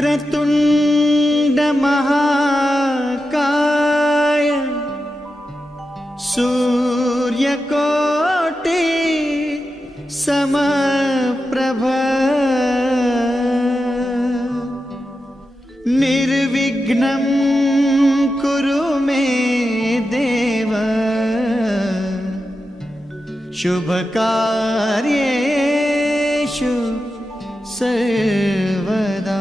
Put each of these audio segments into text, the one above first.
वक्रतुण्ड महाकाय सूर्यकोटि समप्रभ निर्विघ्नं कुरु मे देव शुभकार्येषु सर्वदा।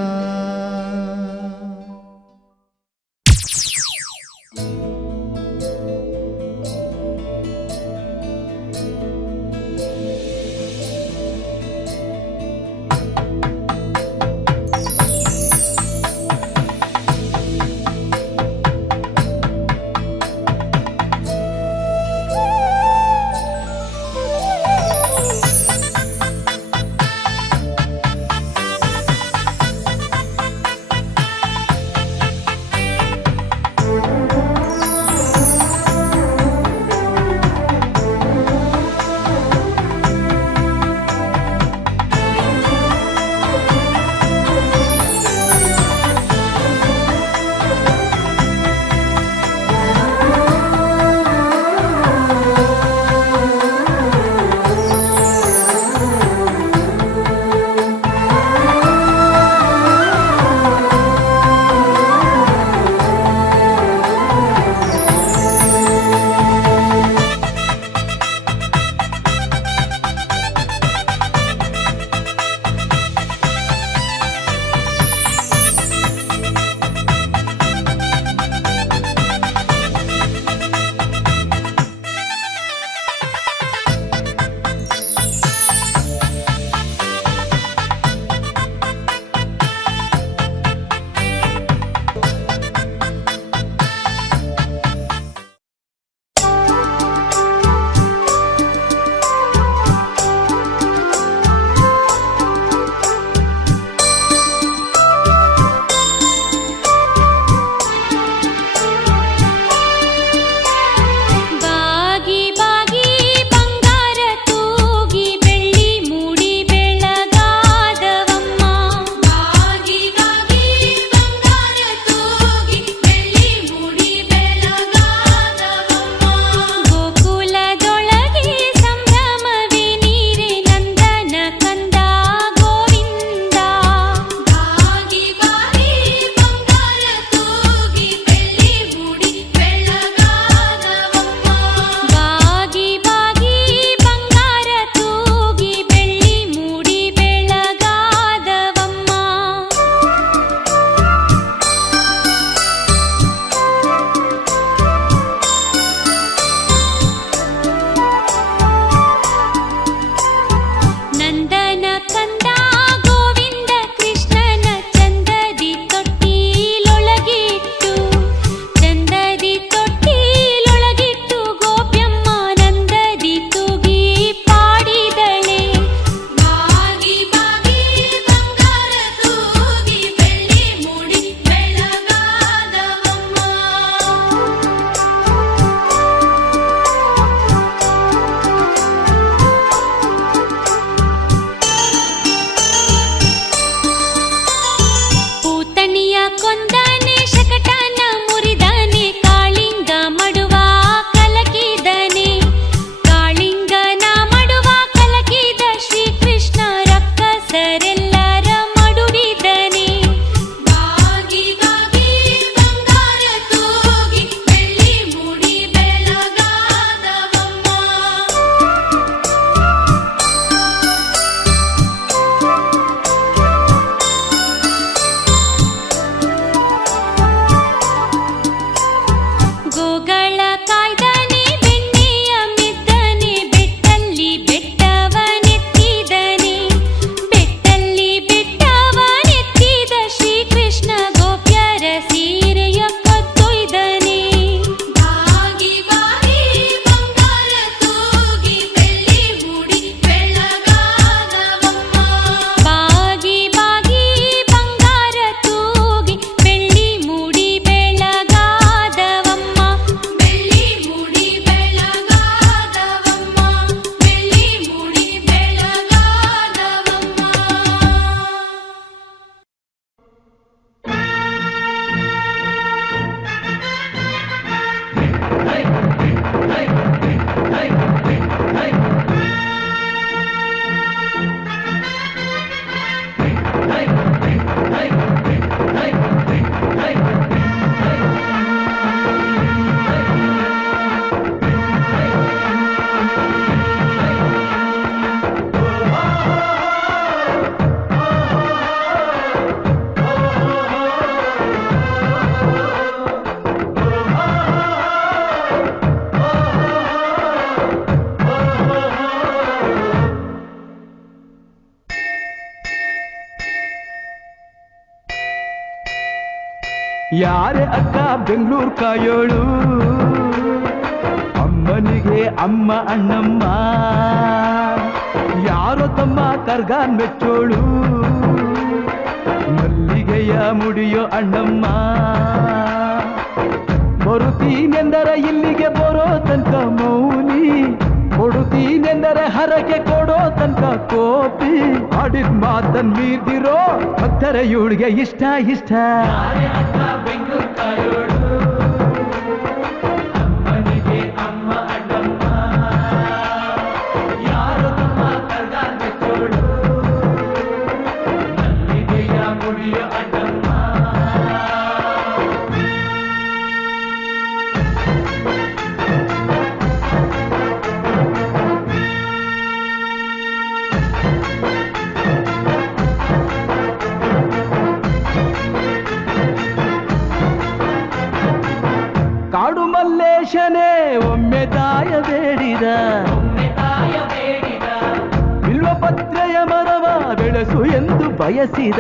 ಯಾರೇ ಅಕ್ಕ ಬೆಂಗಳೂರು ಕಾಯೋಳು, ಅಮ್ಮನಿಗೆ ಅಮ್ಮ ಅಣ್ಣಮ್ಮ, ಯಾರೋ ತಮ್ಮ ಕರ್ಗಾನ್ ಮೆಚ್ಚೋಳು, ಮಲ್ಲಿಗೆಯ ಮುಡಿಯೋ ಅಣ್ಣಮ್ಮ. ಬರುತ್ತೀನೆಂದರೆ ಇಲ್ಲಿಗೆ ಬರೋ ತನಕ ಮೌನಿ, ಕೊಡುತ್ತೀನೆಂದರೆ ಹರಕೆ ಕೊಡೋ ತನಕ ಕೋಪಿ. ಆಡಿದ ಮಾತನ್ ಮೀರ್ದಿರೋ ಭಕ್ತರ ಇವಳಿಗೆ ಇಷ್ಟ ಇಷ್ಟ. ಅಮ್ಮನಿಗೆ ಅಮ್ಮ ಅಣ್ಣಮ್ಮ, ಯಾರು ತಮ್ಮ ಕರ್ಗಾನ್ ಮೆಚ್ಚೋಳು, ಮಲ್ಲಿಗೆಯ ಮುಡಿಯೋ ಅಣ್ಣಮ್ಮ. ಕಾಡು ಮಲ್ಲೇಶನೇ ಒಮ್ಮೆ ತಾಯ ಬೇಡಿದ, ಬಿಲ್ವಪತ್ರೆಯ ಮರವ ಬೆಳೆಸು ಎಂದು ಬಯಸಿದ.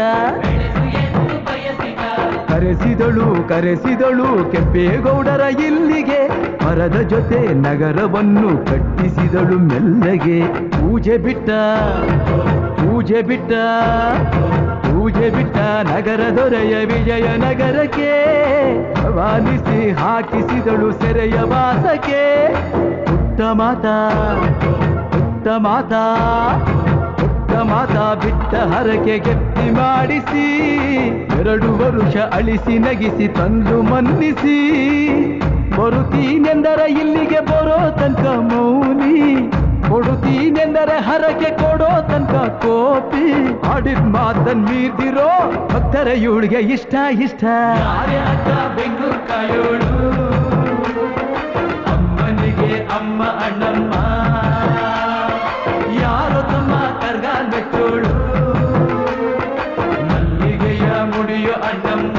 ಕರೆಸಿದಳು ಕೆಂಪೇಗೌಡರ ಇಲ್ಲಿಗೆ, ಮರದ ಜೊತೆ ನಗರವನ್ನು ಕಟ್ಟಿಸಿದಳು ಮೆಲ್ಲಗೆ. ಪೂಜೆ ಬಿಟ್ಟ ನಗರ ದೊರೆಯ ವಿಜಯನಗರಕ್ಕೆ, ವಾಲಿಸಿ ಹಾಕಿಸಿದಳು ಸೆರೆಯ ವಾಸಕ್ಕೆ. ಪುಟ್ಟ ಮಾತಾ ಬಿಟ್ಟ ಹರಕೆ ಗೆಟ್ಟಿ ಮಾಡಿಸಿ, 2 ವರುಷ ಅಳಿಸಿ ನಗಿಸಿ ತಂದು ಮನ್ನಿಸಿ. ಬರುತ್ತೀನೆಂದರೆ ಇಲ್ಲಿಗೆ ಬರೋ ತನಕ ಮೌನಿ, ಕೊಡುತ್ತೀನೆಂದರೆ ಹರಕೆ ಕೊಡೋ ತನಕ ಕೋಪಿ. ಆಡಿದ ಮಾತನ್ ಮೀರ್ದಿರೋ ಭಕ್ತರ ಇವಳಿಗೆ ಇಷ್ಟ ಇಷ್ಟ. ಬೆಂಗಳೂರು ಕಾಯೋಳು, ಅಮ್ಮನಿಗೆ ಅಮ್ಮ ಅಣ್ಣಮ್ಮ, ಯಾರೋ ತಮ್ಮ ಕರ್ಗಾನ್ ಮೆಚ್ಚೋಳು, ಮಲ್ಲಿಗೆಯ ಮುಡಿಯೋ ಅಣ್ಣಮ್ಮ.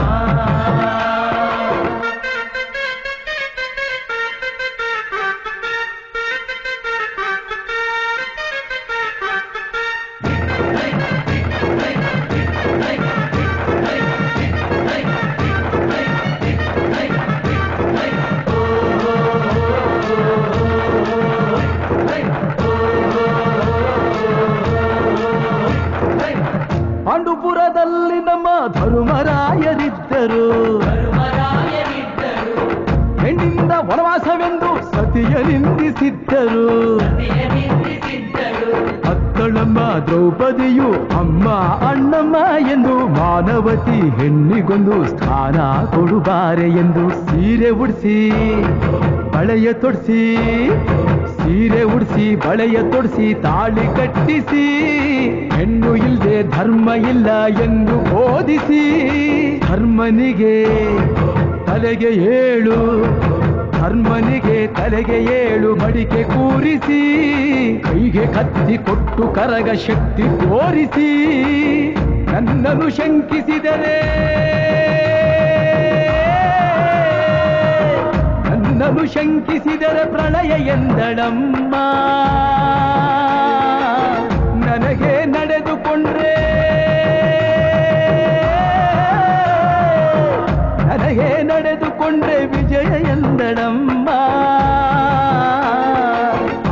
ಪಾಂಡುಪುರದಲ್ಲಿ ನಮ್ಮ ಧರ್ಮರಾಯರಿದ್ದರು, ಹೆಣ್ಣಿಂದ ವನವಾಸವೆಂದು ಸತಿಯ ನಿಂದಿಸಿದ್ದರು. ಅತ್ತಳಮ್ಮ ದ್ರೌಪದಿಯು ಅಮ್ಮ ಅಣ್ಣಮ್ಮ ಎಂದು, ಮಾನವತಿ ಹೆಣ್ಣಿಗೊಂದು ಸ್ಥಾನ ಕೊಡುಬಾರೆ ಎಂದು. ಸೀರೆ ಉಡಿಸಿ ಬಳೆಯ ತೊಡಿಸಿ ತಾಳಿ ಕಟ್ಟಿಸಿ, ಹೆಣ್ಣು ಇಲ್ಲದೆ ಧರ್ಮ ಇಲ್ಲ ಎಂದು ಬೋಧಿಸಿ. ಧರ್ಮನಿಗೆ ತಲೆಗೆ ಏಳು ಮಡಿಕೆ ಕೂರಿಸಿ, ಕೈಗೆ ಕತ್ತಿ ಕೊಟ್ಟು ಕರಗ ಶಕ್ತಿ ತೋರಿಸಿ. ನನ್ನನ್ನು ಶಂಕಿಸಿದರೆ ಪ್ರಳಯ ಎಂದಳಮ್ಮ. ನನಗೆ ನಡೆದುಕೊಂಡ್ರೆ ವಿಜಯ ಎಂದಳಮ್ಮ.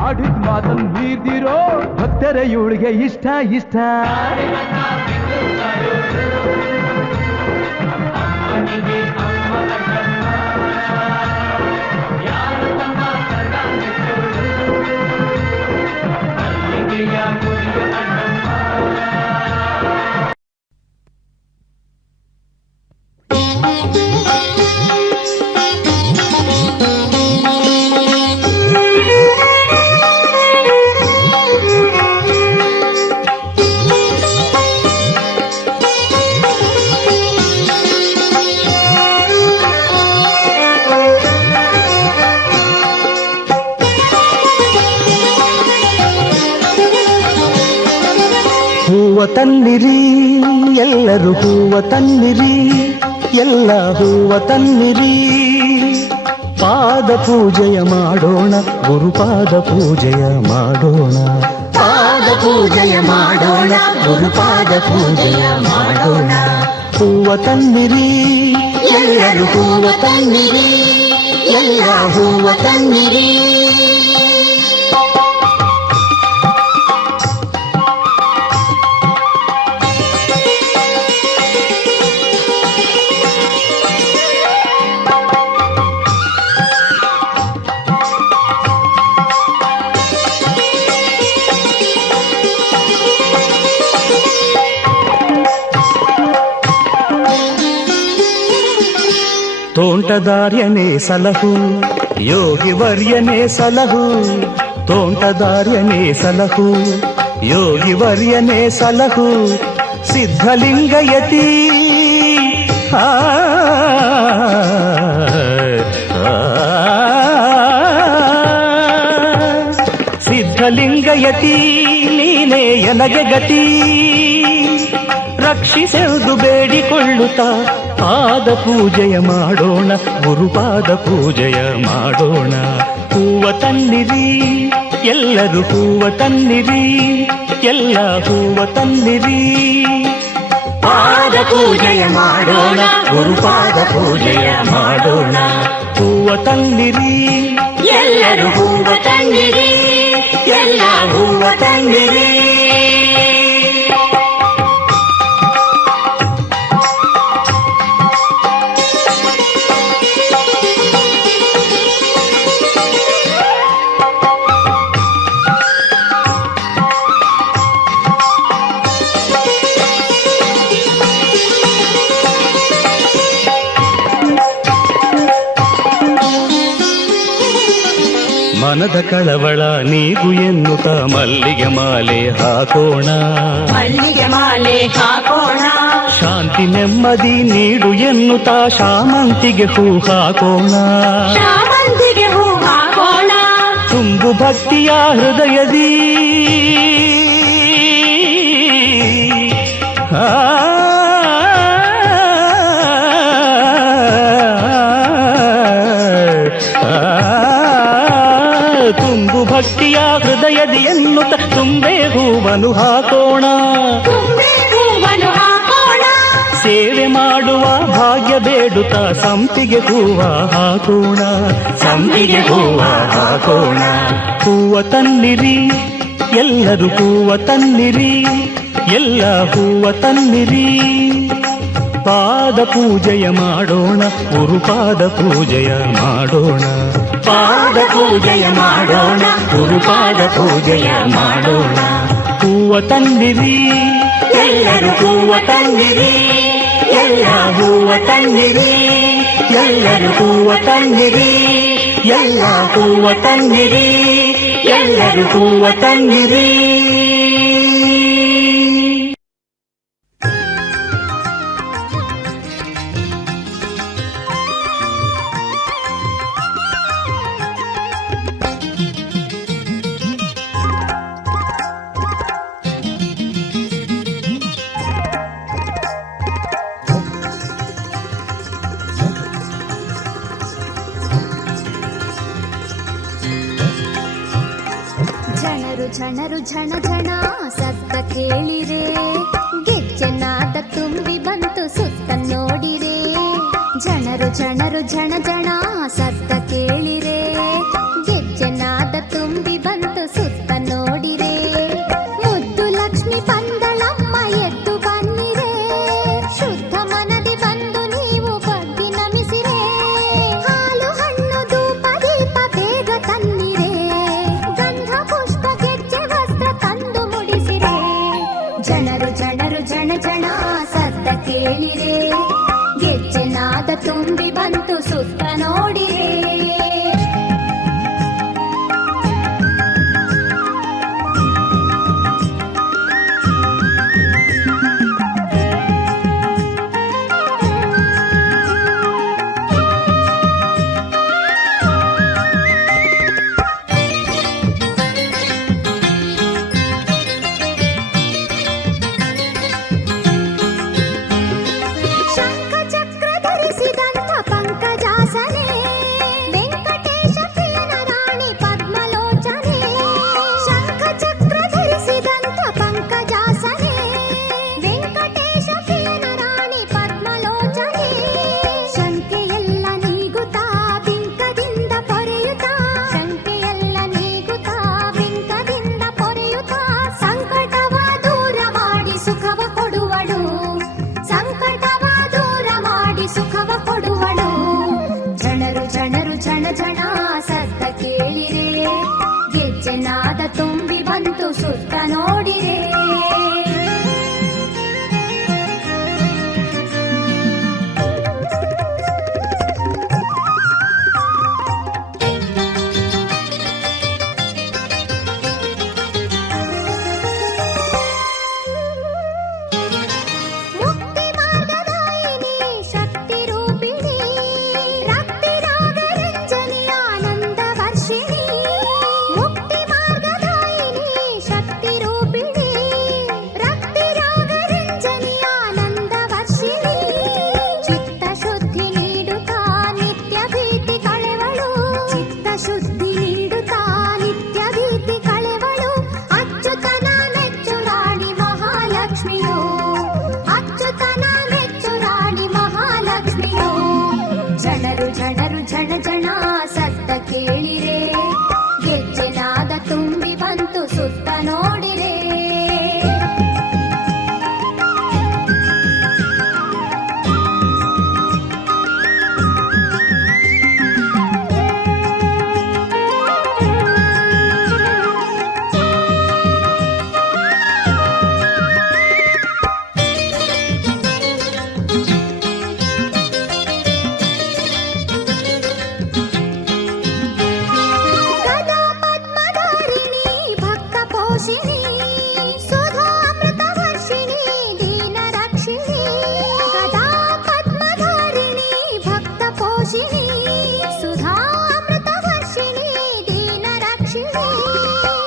ಆಡಿದ ಮಾತನ್ನು ಮೀರ್ದಿರೋ ಭಕ್ತರ ಇವಳಿಗೆ ಇಷ್ಟ ಇಷ್ಟ. ಹೂವ ತನ್ನಿರಿ ಎಲ್ಲರೂ ಹೂವ ತನ್ನಿರಿ, ಎಲ್ಲ ಹೂವ ತನ್ನಿರಿ. ಪಾದ ಪೂಜೆಯ ಮಾಡೋಣ, ಗುರುಪಾದ ಪೂಜೆಯ ಮಾಡೋಣ. ಪಾದ ಪೂಜೆಯ ಮಾಡೋಣ, ಗುರುಪಾದ ಪೂಜೆಯ ಮಾಡೋಣ. ಹೂವ ತನ್ನಿರಿ ಎಲ್ಲರೂ ಹೂವ ತನ್ನಿರಿ, ಎಲ್ಲ ಹೂವ ತನ್ನಿರಿ. ತೋಂಟದಾರ್ಯನೇ ಸಲಹು ಯೋಗಿ ವರ್ಯನೇ ಸಲಹು, ತೋಂಟದಾರ್ಯನೇ ಸಲಹು ಯೋಗಿ ವರ್ಯನೇ ಸಲಹು, ಸಿದ್ಧಲಿಂಗಯತಿ ಸಿದ್ಧಲಿಂಗಯತಿ ನೀನೇ ಎನಗೆ ಗತಿ, ರಕ್ಷಿಸೆಂದು ಬೇಡಿಕೊಳ್ಳುತ್ತ ಪಾದ ಪೂಜೆಯ ಮಾಡೋಣ, ಗುರುಪಾದ ಪೂಜೆಯ ಮಾಡೋಣ. ಹೂವ ತನ್ನಿರಿ ಎಲ್ಲರೂ ಹೂವ ತನ್ನಿರಿ, ಎಲ್ಲ ಹೂವ ತನ್ನಿರಿ. ಪಾದ ಪೂಜೆಯ ಮಾಡೋಣ, ಗುರುಪಾದ ಪೂಜೆಯ ಮಾಡೋಣ. ಹೂವ ತನ್ನಿರಿ ಎಲ್ಲರೂ ಹೂವ ತನ್ನಿರಿ, ಎಲ್ಲ ಹೂವ ತನ್ನಿರಿ. ಮನದ ಕಳವಳ ನೀಗು ಎನ್ನುತ್ತ ಮಲ್ಲಿಗೆ ಮಾಲೆ ಹಾಕೋಣ, ಮಲ್ಲಿಗೆ ಮಾಲೆ ಹಾಕೋಣ. ಶಾಂತಿ ನೆಮ್ಮದಿ ನೀಡು ಎನ್ನುತ್ತ ಶಾಮಂತಿಗೆ ಹೂ ಹಾಕೋಣ, ಶಾಮಂತಿಗೆ ಹೂ ಹಾಕೋಣ. ತುಂಬು ಭಕ್ತಿಯ ಹೃದಯದಿ ತುಂಬು ಭಕ್ತಿಯ ಹೃದಯದಿ ಎನ್ನುತ್ತ ತುಂಬೆ ಹೂವನು ಹಾಕೋಣ, ತುಂಬೆ ಹೂವನ್ನು ಹಾಕೋಣ. ಸೇವೆ ಮಾಡುವ ಭಾಗ್ಯ ಬೇಡುತ್ತ ಸಂಪಿಗೆ ಹೂವ ಹಾಕೋಣ, ಸಂಪಿಗೆ ಹೂವ ಹಾಕೋಣ. ಹೂವ ತನ್ನಿರಿ ಎಲ್ಲರೂ ಹೂವ ತನ್ನಿರಿ, ಎಲ್ಲ ಹೂವ ತನ್ನಿರಿ. ಪಾದ ಪೂಜೆಯ ಮಾಡೋಣ, ಗುರುಪಾದ ಪೂಜೆಯ ಮಾಡೋಣ. ಪಾದ ಪೂಜೆಯ ಮಾಡೋಣ, ಗುರುಪಾದ ಪೂಜೆಯ ಮಾಡೋಣ. ಹೂವ ತನ್ನಿರಿ ಎಲ್ಲರೂ ಹೂವ ತನ್ನಿರಿ, ಎಲ್ಲ ಹೂವ ತನ್ನಿರಿ. ಎಲ್ಲರೂ ಹೂವ ತನ್ನಿರಿ, ಎಲ್ಲ ಹೂವ ತನ್ನಿರಿ. ಎಲ್ಲರೂ ಹೂವ ತನ್ನಿರಿ. ಝಣರು ಝಣ ಝಣ ಸದ್ದ ಕೇಳಿರೆ, ಗೆಜ್ಜೆನಾದ ತುಂಬಿ ಬಂತು ಸುತ್ತ ನೋಡಿರೆ. ಝಣರು ಝಣರು ಝಣ ಝಣ ಸದ್ದ ಕೇಳಿರೆ, ಗೆಜ್ಜೆನಾದ ತುಂಬಿ ಬಂತು ಸುತ್ತ ನೋಡಿರೆ. ಮುದ್ದು ಲಕ್ಷ್ಮಿ ಪಂದಳಮ್ಮ ಎದ್ದು ಬನ್ನಿರೆ, ಶುದ್ಧ ಮನದಿ ಬಂದು ನೀವು ಬಗ್ಗಿ ನಮಿಸಿರೆ. ಹಾಲು ಹಣ್ಣು ಧೂಪ ದೀಪ ಬೇಗ ತನ್ನಿರೆ, ಗಂಧ ಪುಷ್ಪ ಗೆಜ್ಜೆ ವಸ್ತ್ರ ತಂದು ಮುಡಿಸಿರೆ. ಜನರು ಜನರು ಜನ ಜನ ಸದ್ದ ಕೇಳಿರೆ, ಗೆಜ್ಜೆನಾದ ತುಂಬಿ ಬಂತು ಸುತ್ತ ನೋಡಿರೆ. ಶಂಖ ಚಕ್ರ ಧರಿಸಿದಂಥ ಪಂಕಜ ಝಣ ಸದ್ದ ಕೇಳಿರೆ ಗೆಜ್ಜೆನಾದ ತುಂಬಿ ಬಂತು ಸುತ್ತ ನೋಡಿರೆ ಝಣರು ಝಣ ಝಣ ಸದ್ದ ಕೇಳಿರೆ ಗೆಜ್ಜೆನಾದ ತುಂಬಿ ಬಂತು ಸುತ್ತ ನೋಡಿರೆ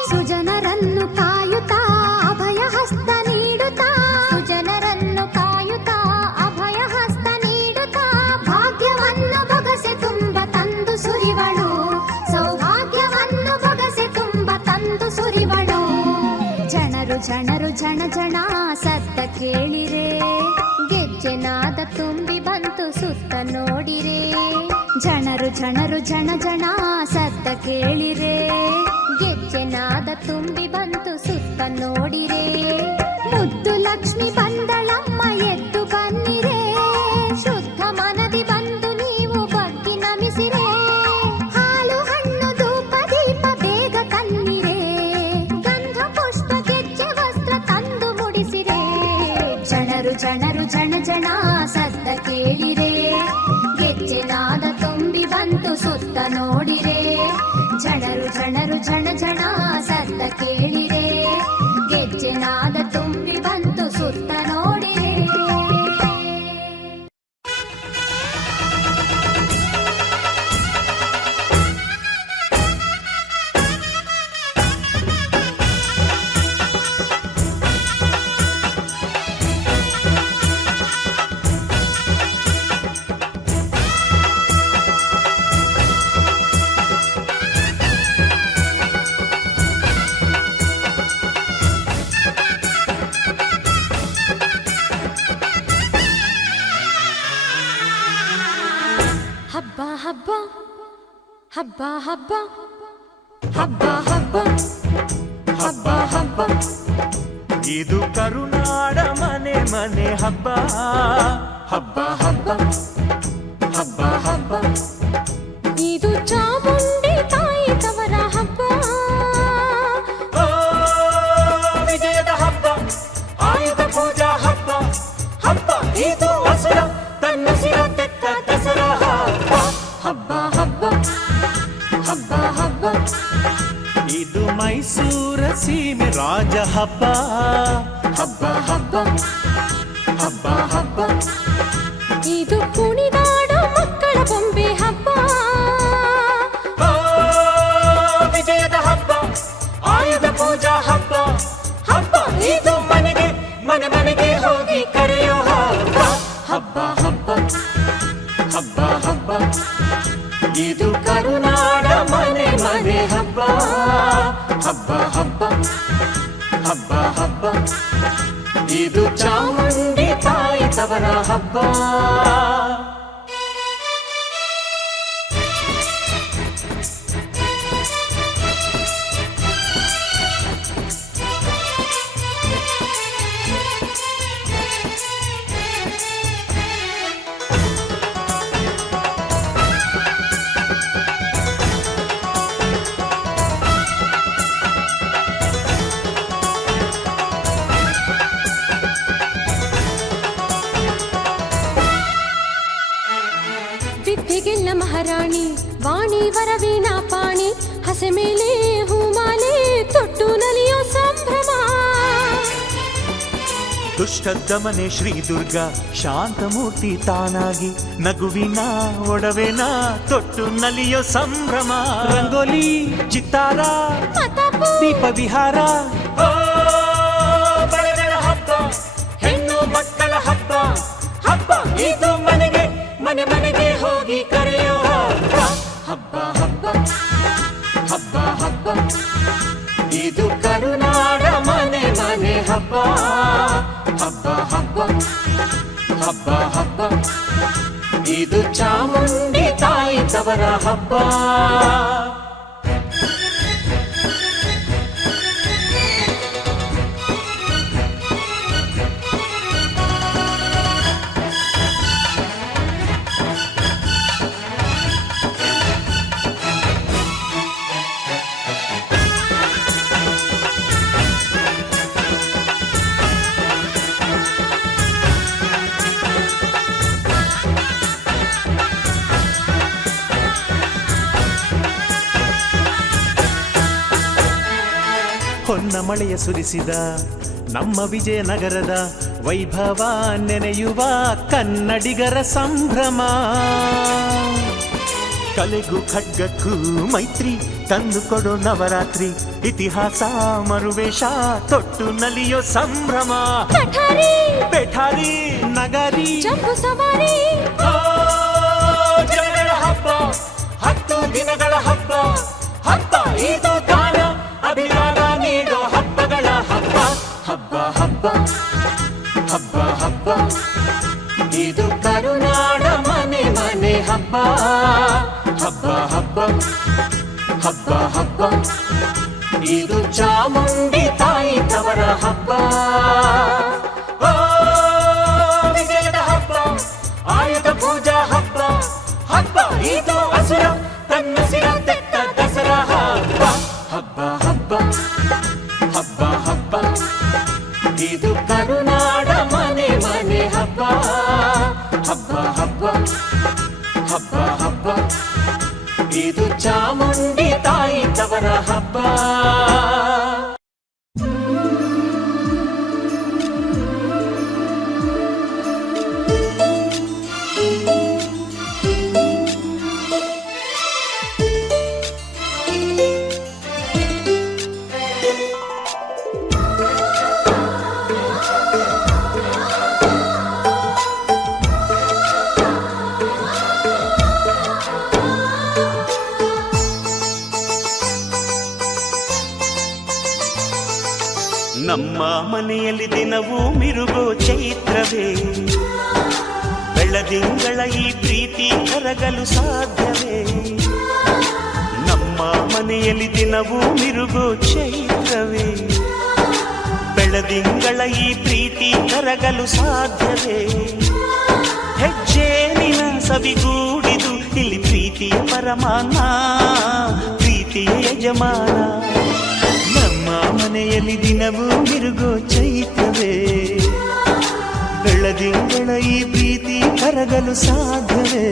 ಸುಜನರನ್ನು ಕಾಯುತ್ತಾ ಅಭಯ ಹಸ್ತ ನೀಡುತ್ತಾ ಸುಜನರನ್ನು ಕಾಯುತ್ತಾ ಅಭಯ ಹಸ್ತ ನೀಡುತ್ತಾ ಭಾಗ್ಯವನ್ನು ಬೊಗಸೆ ತುಂಬ ತಂದು ಸುರಿವಳು ಸೌಭಾಗ್ಯವನ್ನು ಬೊಗಸೆ ತುಂಬ ತಂದು ಸುರಿವಳು ಝಣರು ಝಣರು ಝಣ ಝಣ ಸದ್ದ ಕೇಳಿರೆ ಗೆಜ್ಜೆನಾದ ತುಂಬಿ ಬಂತು ಸುತ್ತ ನೋಡಿರೆ ಝಣರು ಝಣರು ಝಣ ಝಣ ಸದ್ದ ಕೇಳಿರೆ ಗೆಜ್ಜೆನಾದ ತುಂಬಿ ಬಂತು ಸುತ್ತ ನೋಡಿರೆ ಮುದ್ದು ಲಕ್ಷ್ಮಿ ಬಂದಳಮ್ಮ ಎದ್ದು ಬನ್ನಿರೆ ಶುದ್ಧ ಮನದಿ ಬಂದು ನೀವು ಬಗ್ಗಿ ನಮಿಸಿರೆ ಹಾಲು ಹಣ್ಣು ಧೂಪ ದೀಪ ಬೇಗ ತನ್ನಿರೆ ಗಂಧ ಪುಷ್ಪ ಗೆಜ್ಜೆ ವಸ್ತ್ರ ತಂದು ಮುಡಿಸಿರೆ ಝಣರು ಝಣರು ಝಣ ಝಣ ಸದ್ದ ಕೇಳಿರೆ ಗೆಜ್ಜೆನಾದ ತುಂಬಿ ಬಂತು ಸುತ್ತ ನೋಡಿರೆ ಝಣರು ಝಣರು ಝಣ ಝಣ ಸದ್ದ ಕೇಳಿರೆ ಗೆಜ್ಜೆನಾದ ತುಂಬಿ ಬಂತು ಸುತ್ತ ನೋಡಿರೆ ಹಬ್ಬ ಹಬ್ಬ ಹಬ್ಬ ಹಬ್ಬ ಹಬ್ಬ ಹಬ್ಬ ಹಬ್ಬ ಹಬ್ಬ ಇದು ಕರುನಾಡ ಮನೆ ಮನೆ ಹಬ್ಬ ಹಬ್ಬ ಹಬ್ಬ ಹಬ್ಬ ಹಬ್ಬ ಇದು ಚಾಮುಂಡಿ ತಾಯಿ ತವರ ಹಬ್ಬ ಓ, ವಿಜಯದ ಹಬ್ಬ ಆಯುಧ ಪೂಜಾ ಹಬ್ಬ ಹಬ್ಬ ಇದು ಹಸುರ ತನ್ನ ಸಿರ ತೆತ್ತ ದಸರಾ ಹಬ್ಬ ಹಬ್ಬ ಹಬ್ಬ ಹಬ್ಬ ಹಬ್ಬ ಇದು ಮೈಸೂರ ಸೀಮೆ ರಾಜ ಹಬ್ಬ ಹಬ್ಬ ಹಬ್ಬ ಹಬ್ಬ ಹಬ್ಬ ಇದು ಕುಣಿದಾಡೋ ಮಕ್ಕಳ ಬೊಂಬೆ ಹಬ್ಬ ಓ, ವಿಜಯದ ಹಬ್ಬ ಆಯುಧ ಪೂಜಾ ಹಬ್ಬ ಹಬ್ಬ ಇದು ಮನೆಗೆ ಮನೆ ಮನೆಗೆ ಹೋಗಿ ಕರೆಯೋ ಹಬ್ಬ ಹಬ್ಬ ಹಬ್ಬ ಹಬ್ಬ ಹಬ್ಬ ಇದು ಕರುನಾಡ ಮನೆ ಮನೆ ಹಬ್ಬ ಹಬ್ಬ ಹಬ್ಬ ಹಬ್ಬ ಹಬ್ಬ ಇದು ಚಾಮುಂಡಿ ತಾಯಿ ತವರ ಹಬ್ಬ ಮಹಾರಾಣಿ ವಾಣಿ ವರವೀಣಾ ಪಾಣಿ ಹಸೆ ಮೇಲೆ ಹೂಮಾಲೆ ತೊಟ್ಟು ನಲಿಯೋ ಸಂಭ್ರಮ. ದುಷ್ಟ ದಮನೆ ಶ್ರೀ ದುರ್ಗಾ ಶಾಂತಮೂರ್ತಿ ತಾನಾಗಿ ನಗುವಿನ ಒಡವೆನ ತೊಟ್ಟು ನಲಿಯೋ ಸಂಭ್ರಮ. ರಂಗೋಲಿ ಚಿತ್ತಾರ ದೀಪ ವಿಹಾರ ಬಳೆಗಳ ಹಬ್ಬ ಹೆಣ್ಣು ಮಕ್ಕಳ ಹಬ್ಬ ಹಬ್ಬ ಇದು ಮನೆಗೆ ಮನೆ ಮನೆಗೆ ಹೋಗಿ ಕರೆಯೋ ಹಬ್ಬ ಹಬ್ಬ ಹಬ್ಬ ಹಬ್ಬ ಇದು ಕರುನಾಡ ಮನೆ ಮನೆ ಹಬ್ಬ ಹಬ್ಬ ಹಬ್ಬ ಹಬ್ಬ ಹಬ್ಬ ಇದು ಚಾಮುಂಡಿ ತಾಯಿ ತವರ ಹಬ್ಬ. ಹೊನ್ನ ಮಳೆಯ ಸುರಿಸಿದ ನಮ್ಮ ವಿಜಯನಗರದ ವೈಭವ ನೆನೆಯುವ ಕನ್ನಡಿಗರ ಸಂಭ್ರಮ. ಕಲೆಗೂ ಖಡ್ಗಕ್ಕೂ ಮೈತ್ರಿ ತಂದು ಕೊಡೋ ನವರಾತ್ರಿ ಇತಿಹಾಸ ಮರುವೇಷ ತೊಟ್ಟು ನಲಿಯೋ ಸಂಭ್ರಮ. ಬೆಠಾರಿ ನಗರಿ ಜಂಬೂ ಸವಾರಿ ಜನಗಳ ಹಬ್ಬ 10 ದಿನಗಳ ಹಬ್ಬ ಹಬ್ಬ ಇದು ಗಾನ ಅಭಿಮಾನ ನೀಡೋ ಹಬ್ಬಗಳ ಹಬ್ಬ ಹಬ್ಬ ಹಬ್ಬ ಹಬ್ಬ ಹಬ್ಬ ಇದು ಕರುನಾಡ ಮನೆ ಮನೆ ಹಬ್ಬ ಹಬ್ಬ ಹಬ್ಬ ಹಬ್ಬ ಹಬ್ಬ ಇದು ಚಾಮುಂಡಿ ತಾಯಿ ತವರ ಹಬ್ಬ. ವಿಜಯದ ಹಬ್ಬ ಆಯುಧ ಪೂಜಾ ಹಬ್ಬ ಹಬ್ಬ ಇದು ಅಸುರ ತನ್ನ ಸಿರ ತೆತ್ತ ದಸರಾ ಹಬ್ಬ ಹಬ್ಬ ಹಬ್ಬ ಹಬ್ಬ ಹಬ್ಬ ಇದು ಕರುನಾಡ ಮನೆ ಮನೆ ಹಬ್ಬ ಹಬ್ಬ ಹಬ್ಬ ಹಬ್ಬ ಹಬ್ಬ ಇದು ಚಾಮುಂಡಿ ತಾಯಿ ತವರ ಹಬ್ಬ. ನಮ್ಮ ಮನೆಯಲ್ಲಿ ದಿನವೂ ಮಿರುಗೋ ಚೈತ್ರವೇ ಬೆಳದಿಂಗಳ ಈ ಪ್ರೀತಿ ಕರಗಲು ಸಾಧ್ಯವೇ. ನಮ್ಮ ಮನೆಯಲ್ಲಿ ದಿನವೂ ಮಿರುಗೋ ಚೈತ್ರವೇ ಬೆಳದಿಂಗಳ ಈ ಪ್ರೀತಿ ಕರಗಲು ಸಾಧ್ಯವೇ. ಹೆಜ್ಜೇನಿನ ಸವಿಗೂಡಿದು ಇಲ್ಲಿ ಪ್ರೀತಿಯ ಪರಮಾನ ಪ್ರೀತಿಯ ಯಜಮಾನ. ನಮ್ಮ ಮನೆಯಲ್ಲಿ ದಿನವೂ ಮಿರುಗೋ ಚೈತ್ರವೇ ಬೆಳದಿಂಗಳ ಈ ಪ್ರೀತಿ ಕರಗಲು ಸಾಧ್ಯವೇ.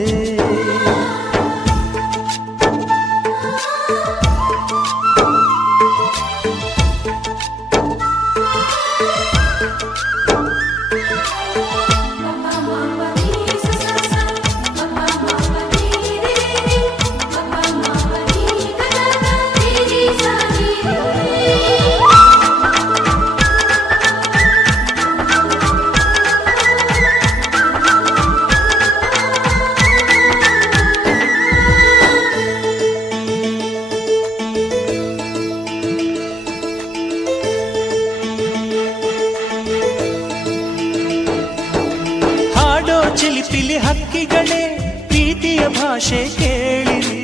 ಚಿಲಿಪಿಲಿ ಹಕ್ಕಿಗಳೇ ಪ್ರೀತಿಯ ಭಾಷೆ ಕೇಳಿರಿ,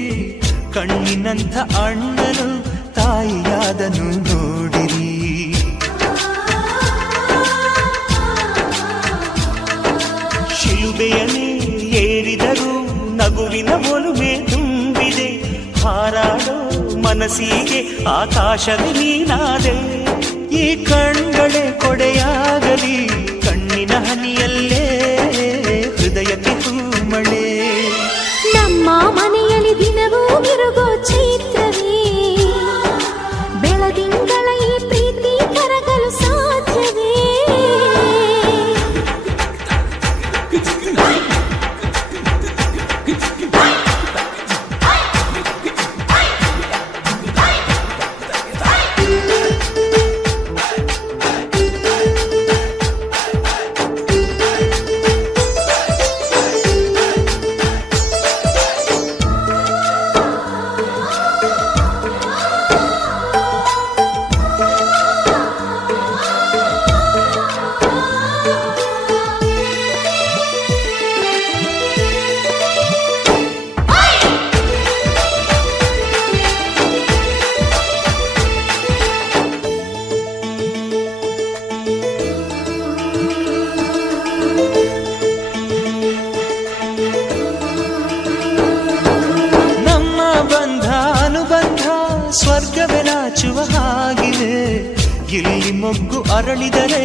ಕಣ್ಣಿನಂಥ ಅಣ್ಣನು ತಾಯಿಯಾದನು ನೋಡಿರಿ. ಶಿಲುಬೆಯನೇ ಏರಿದರೂ ನಗುವಿನ ಒಲುಮೆ ತುಂಬಿದೆ, ಹಾರಾಡೋ ಮನಸ್ಸಿಗೆ ಆಕಾಶವೇ ನೀನಾದೆ. ಈ ಕಣ್ಗಳೇ ಕೊಡೆಯಾಗಲಿ, ಕಣ್ಣಿನ ಹನಿಯಲ್ಲೇ ಹೃದಯಕ್ಕೆ ಹೂಮಳೆ. ನಮ್ಮ ಅರಳಿದರೆ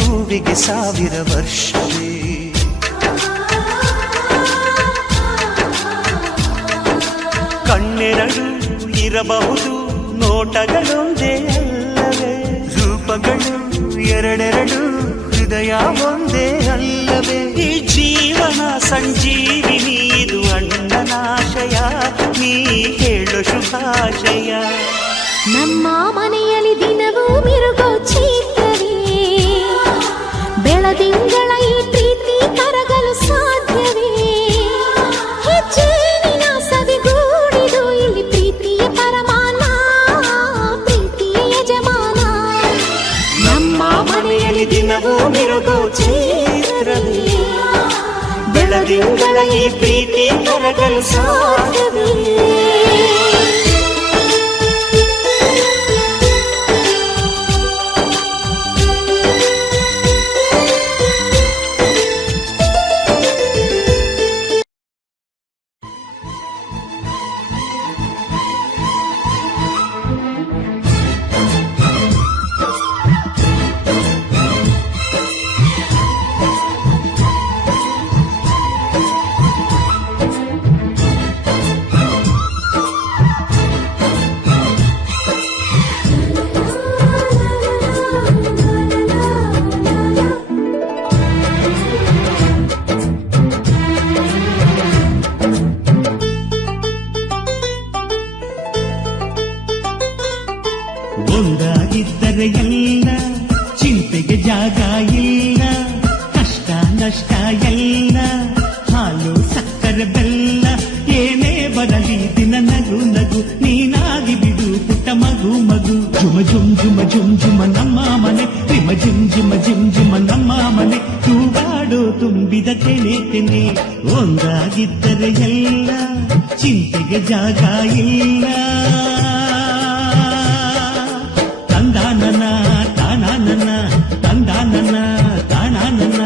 ಹೂವಿಗೆ 1000 ವರ್ಷವೇ. ಕಣ್ಣೆರಡು ಇರಬಹುದು ನೋಟಗಳೊಂದೇ ಅಲ್ಲವೇ, ರೂಪಗಳು ಎರಡೆರಡು ಹೃದಯ ಒಂದೇ ಅಲ್ಲವೇ. ಈ ಜೀವನ ಸಂಜೀವಿನಿ ಇದು ಅಣ್ಣನಾಶಯ, ನೀ ಹೇಳು ಶುಭಾಶಯ. ನಮ್ಮ ಮನೆಯಲ್ಲಿ ದಿನವೂ ಮಿರುಗೋ ಚೈತ್ರವೇ, ಬೆಳದಿಂಗಳ ಈ ಪ್ರೀತಿ ಕರಗಲು ಸಾಧ್ಯವೇ. ಹೆಚ್ಚೇನಿನ ಸವಿಗೂಡಿದು ಇಲ್ಲಿ ಪ್ರೀತಿಯ ಪರಮಾನ, ಪ್ರೀತಿಯ ಯಜಮಾನ. ನಮ್ಮ ಮನೆಯಲ್ಲಿ ದಿನವೂ ಮಿರುಗೋ ಚೈತ್ರವೇ, ಬೆಳದಿಂಗಳ ಈ ಪ್ರೀತಿ ಕರಗಲು ಸಾಧ್ಯವೇ. ಒಂದಾಗಿದ್ದರೆ ಎಲ್ಲ ಚಿಂತೆಗೆ ಜಾಗ ಇಲ್ಲ, ಕಷ್ಟ ನಷ್ಟ ಎಲ್ಲ ಹಾಲು ಸಕ್ಕರೆ ಬೆಲ್ಲ ಏನೇ ಬರಲಿ ದಿನ ನಗು ನಗು ನೀನಾಗಿ ಬಿಡು ಪುಟ್ಟ ಮಗು ಮಗು. ಜುಮ ಜುಮ್ ಜುಮ ಜುಮ್ ಜುಮ ನಮ್ಮ ಮನೆ, ರಿಮ ಜಿಮ್ ಜಿಮ ಜಿಮ್ ಜುಮ ನಮ್ಮ ಮನೆ, ತೂಗಾಡೋ ತುಂಬಿದ ತೆನೆ ತೆನೆ. ಒಂದಾಗಿದ್ದರೆ ಎಲ್ಲ ಚಿಂತೆಗೆ ಜಾಗ ಇಲ್ಲ. ತಂದಾನನ ತಾನಾನನ ತಂದಾನನ ತಾನಾನನ.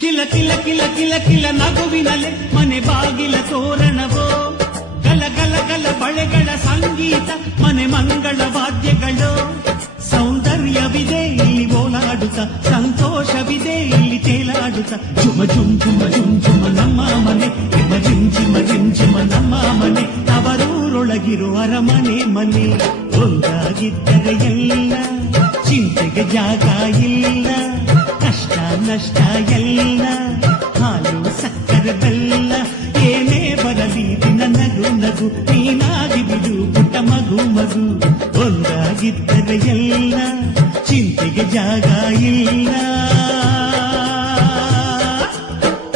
ಕಿಲ ಕಿಲ ಕಿಲ ಕಿಲ ಕಿಲ ನಗುವಿನಲೆ ಮನೆ ಬಾಗಿಲ ತೋರಣವೋ, ಗಲ ಗಲ ಗಲ ಬಳೆಗಳ ಸಂಗೀತ ಮನೆ ಮಂಗಳ ವಾದ್ಯಗಳು. ಸೌಂದರ್ಯವಿದೆ ಇಲ್ಲಿ ಓಲಾಡುತ್ತ, ಸಂತೋಷವಿದೆ ಇಲ್ಲಿ ತೇಲಾಡುತ್ತ. ಜುಮ ಜುಮ್ ಜುಮ ಜುಮ್ ಜುಮ ನಮ್ಮ ಮನೆ, ರಿಮ ಜಿಮ್ ಜಿಮ ಜಿಮ್ ಜಿಮ ನಮ್ಮ ಮನೆ, ಅವರೂರೊಳಗಿರೋ ಅರಮನೆ ಮನೆ. ಒಂದಾಗಿದ್ದರೆ ಎಲ್ಲ ಚಿಂತೆಗೆ ಜಾಗ ಇಲ್ಲ, ಕಷ್ಟ ನಷ್ಟ ಎಲ್ಲ ಹಾಲು ಸಕ್ಕರೆ ಬೆಲ್ಲ ಏನೇ ಬರಲಿ ದಿನ ನಗು ನಗು ನೀನಾಗಿ ಬಿಡು ಪುಟ್ಟ ಮಗು ಮಗು. ಒಂದಾಗಿದ್ದರೆ ಎಲ್ಲ ಚಿಂತೆಗೆ ಜಾಗ ಇಲ್ಲ.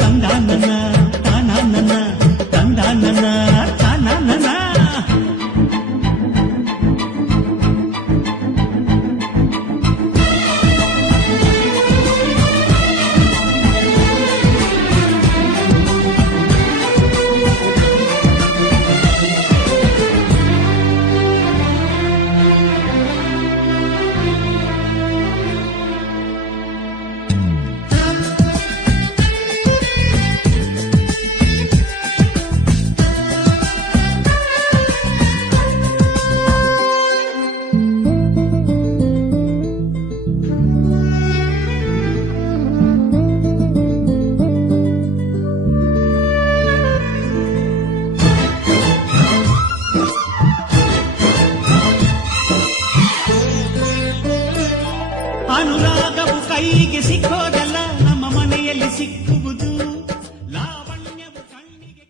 ತಂದಾನನ ತಾನಾನನ ತಂದಾನನ ತಾನಾನನ. ಅನುರಾಗವು ಕೈಗೆ ಸಿಕ್ಕೋದಲ್ಲ, ನಮ್ಮ ಮನೆಯಲ್ಲಿ ಸಿಕ್ಕುವುದು. ಲಾವಣ್ಯವು ಕಣ್ಣಿಗೆ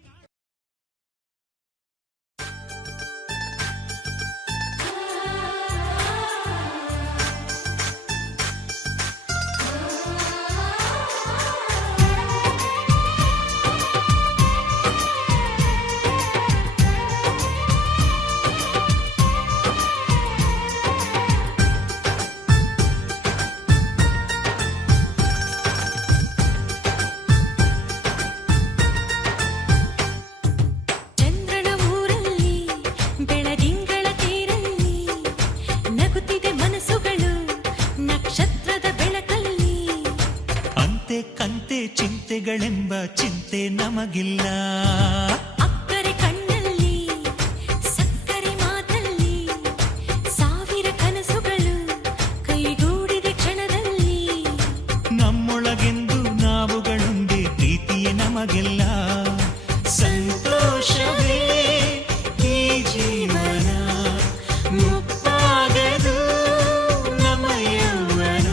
ಚಿಂತೆಗಳೆಂಬ ಚಿಂತೆ ನಮಗಿಲ್ಲ. ಅಕ್ಕರೆ ಕಣ್ಣಲ್ಲಿ ಸಕ್ಕರೆ ಮಾತಲ್ಲಿ ಸಾವಿರ ಕನಸುಗಳು ಕೈಗೂಡಿದ ಕ್ಷಣದಲ್ಲಿ. ನಮ್ಮೊಳಗೆಂದು ನಾವುಗಳೊಂದೇ ಪ್ರೀತಿಯೇ ನಮಗೆಲ್ಲ. ಸಂತೋಷವೇ ಈ ಜೀವನ, ಮುಪ್ಪಾಗದು ನಮ್ಮ ಯೌವನ.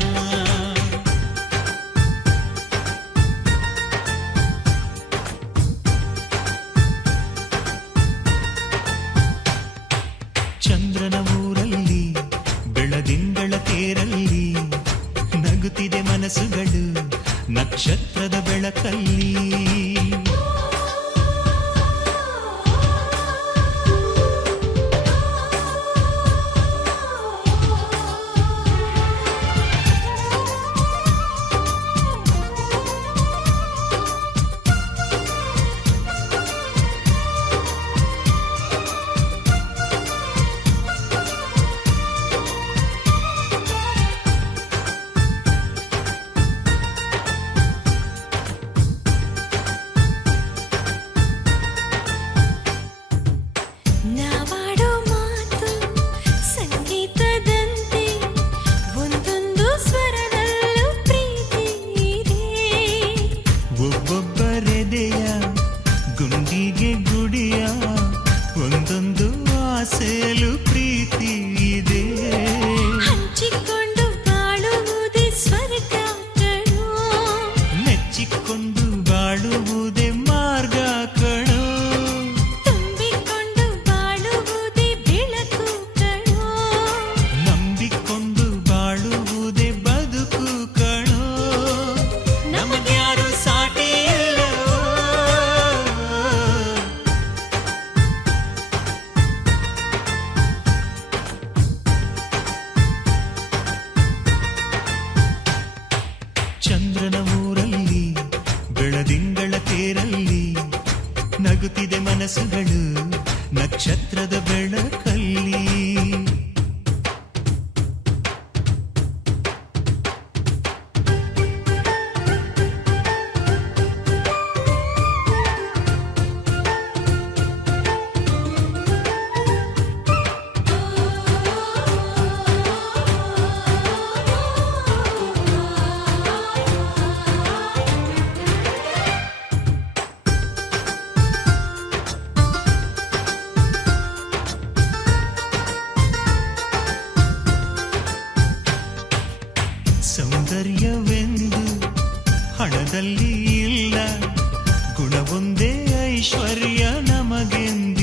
ಚಂದ್ರನ ಊರಲ್ಲಿ ಬೆಳದಿಂಗಳ ತೇರಲ್ಲಿ ನಗುತ್ತಿದೆ ಮನಸ್ಸುಗಳು ನಕ್ಷತ್ರದ ಬೆಳಕಲ್ಲಿ. ನಾವಾಡೋ ಮಾತು ಸಂಗೀತದಂತೆ ಒಂದೊಂದು ಸ್ವರದಲ್ಲೂ ಪ್ರೀತಿ ಇದೆ. ಒಬ್ಬೊಬ್ಬರೆದೆಯ ಗುಂಡಿಗೆ ಗುಡಿಯ ಒಂದೊಂದು ಆಸೆಯಲು ಪ್ರೀತಿ ಇದೆ. ಹಂಚಿಕೊಂಡು ಬಾಳುವುದೇ ಸ್ವರ್ಗ ಕಣೋ, ಮೆಚ್ಚಿಕೊಂಡು ಬಾಳುವುದೇ ಮಾರ್ಗ ಕಣೋ. ತುಂಬಿಕೊಂಡು ಬಾಳುವುದೇ ಬೆಳಕು ಕಣೋ. ನಂಬಿಕೊಂಡು ಬಾಳುವುದೇ ಬದುಕು ಕಣೋ. ನಮಗ್ಯಾರು ಸಾಟಿ ಇಲ್ಲವೋ. ಚಂದ್ರನ ಊರಲ್ಲಿ ಬೆಳದಿಂಗಳ ತೇರಲ್ಲಿ ನಗುತ್ತಿದೆ ಮನಸ್ಸುಗಳು ನಕ್ಷತ್ರದ ಬೆಳಕಲ್ಲಿ. ಸೌಂದರ್ಯವೆಂದು ಹಣದಲ್ಲಿ ಇಲ್ಲ, ಗುಣವೊಂದೇ ಐಶ್ವರ್ಯ ನಮಗೆಂದು.